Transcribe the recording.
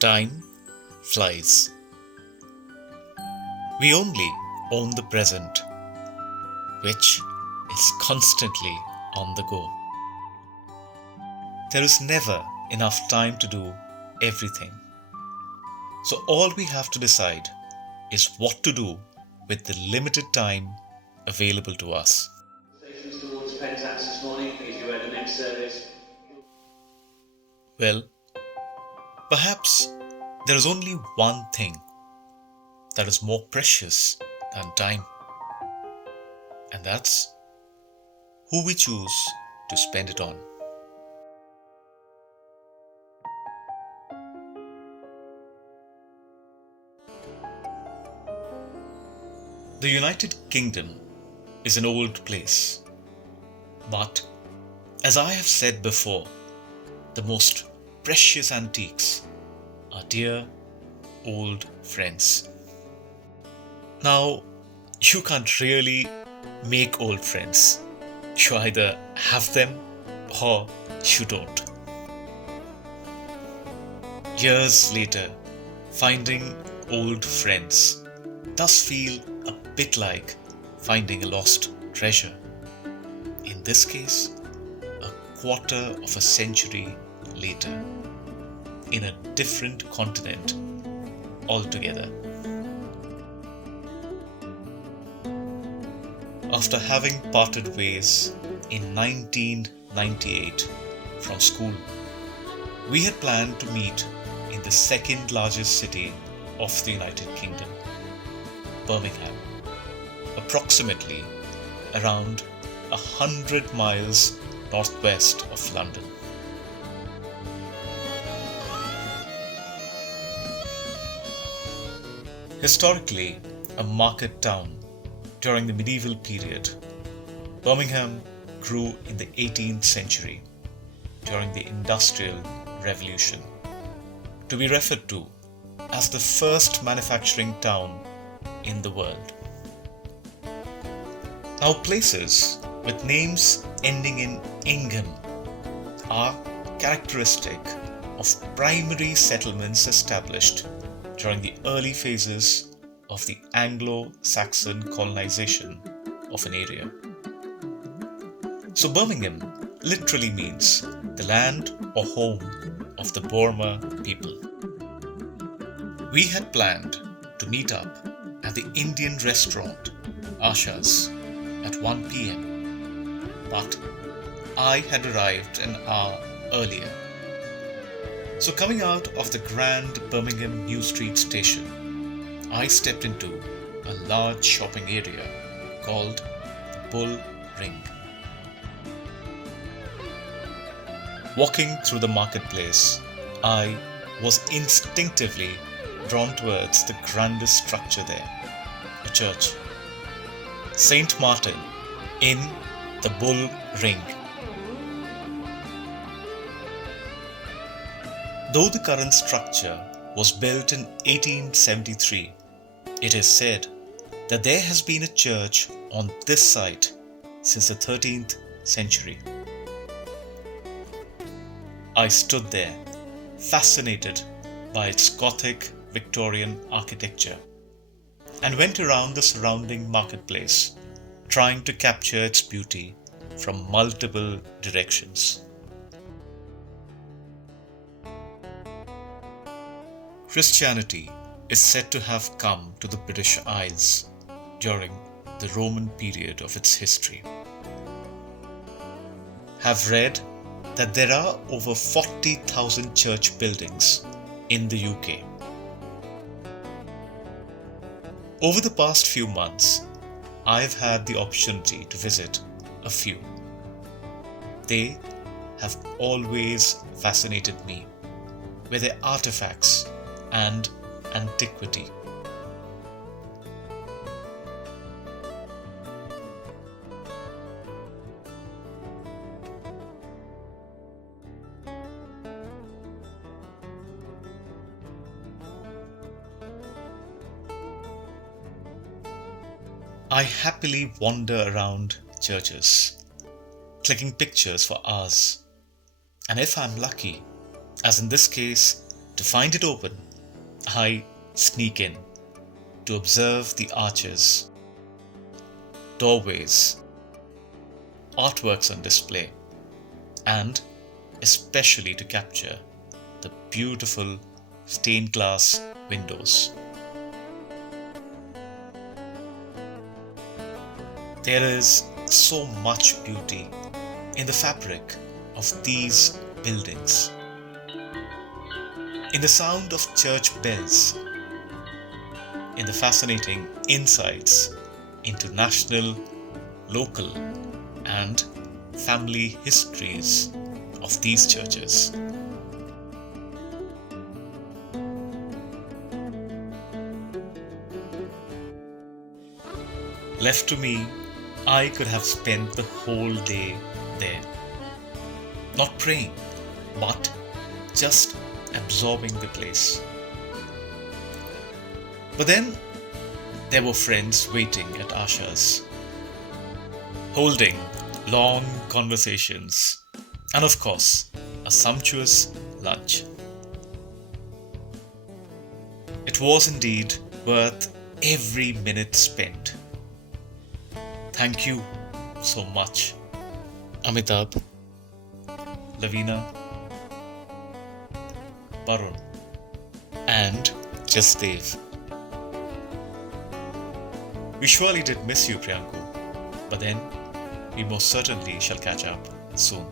Time flies. We only own the present, which is constantly on the go. There is never enough time to do everything. So all we have to decide is what to do with the limited time available to us. Stations towards Penzance this morning. Please be aware the next service. Well, perhaps there is only one thing that is more precious than time, and that's who we choose to spend it on. The United Kingdom is an old place, but as I have said before, the most precious antiques are dear old friends. Now, you can't really make old friends. You either have them or you don't. Years later, finding old friends does feel a bit like finding a lost treasure. In this case, a quarter of a century later, in a different continent altogether. After having parted ways in 1998 from school, we had planned to meet in the second largest city of the United Kingdom, Birmingham, approximately around 100 miles northwest of London. Historically a market town during the medieval period, Birmingham grew in the 18th century during the Industrial Revolution, to be referred to as the first manufacturing town in the world. Now, places with names ending in Ingham are characteristic of primary settlements established during the early phases of the Anglo-Saxon colonization of an area. So Birmingham literally means the land or home of the Burma people. We had planned to meet up at the Indian restaurant Asha's at 1 p.m. but I had arrived an hour earlier. So coming out of the grand Birmingham New Street station, I stepped into a large shopping area called the Bull Ring. Walking through the marketplace, I was instinctively drawn towards the grandest structure there, a church, Saint Martin in the Bull Ring. Though the current structure was built in 1873, it is said that there has been a church on this site since the 13th century. I stood there, fascinated by its Gothic Victorian architecture, and went around the surrounding marketplace, trying to capture its beauty from multiple directions. Christianity is said to have come to the British Isles during the Roman period of its history. Have read that there are over 40,000 church buildings in the UK. Over the past few months, I've had the opportunity to visit a few. They have always fascinated me with their artifacts and antiquity. I happily wander around churches, clicking pictures for hours, and if I'm lucky, as in this case, To find it open, I sneak in to observe the arches, doorways, artworks on display, and especially to capture the beautiful stained glass windows. There is so much beauty in the fabric of these buildings, in the sound of church bells, in the fascinating insights into national, local, and family histories of these churches. Left to me, I could have spent the whole day there, not praying, but just absorbing the place. But then there were friends waiting at Asha's, holding long conversations, and of course, a sumptuous lunch. It was indeed worth every minute spent. Thank you so much, Amitabh, Lavina, Barun, and Jasdev. We surely did miss you, Priyanku, but then we most certainly shall catch up soon.